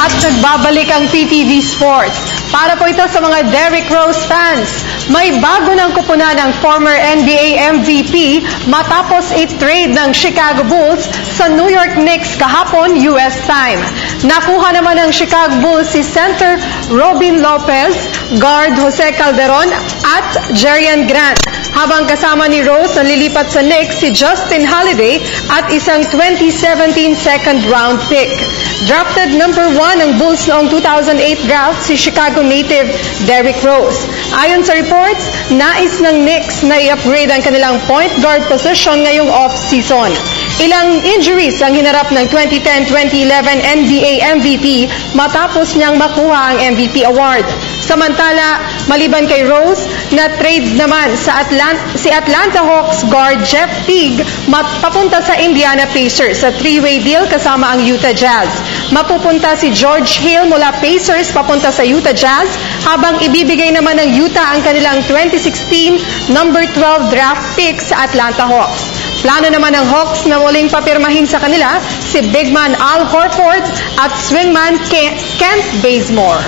At nagbabalik ang PTV Sports. Para po ito sa mga Derrick Rose fans. May bago ng kupunan ng former NBA MVP matapos i-trade ng Chicago Bulls sa New York Knicks kahapon US time. Nakuha naman ng Chicago Bulls si center Robin Lopez, guard Jose Calderon at Jerian Grant. Habang kasama ni Rose na lilipat sa Knicks si Justin Holiday at isang 2017 second round pick. Drafted number 1 ng Bulls noong 2008 draft si Chicago native Derrick Rose. Ayon sa reports, nais ng Knicks na i-upgrade ang kanilang point guard position ngayong off-season. Ilang injuries ang hinarap ng 2010-2011 NBA MVP matapos niyang makuha ang MVP award. Samantala, maliban kay Rose, na-trade naman si Atlanta Hawks guard Jeff Teague papunta sa Indiana Pacers sa 3-way deal kasama ang Utah Jazz. Mapupunta si George Hill mula Pacers papunta sa Utah Jazz habang ibibigay naman ng Utah ang kanilang 2016 number 12 draft pick sa Atlanta Hawks. Plano naman ng Hawks na muling papirmahin sa kanila si bigman Al Horford at swingman Kent Bazemore.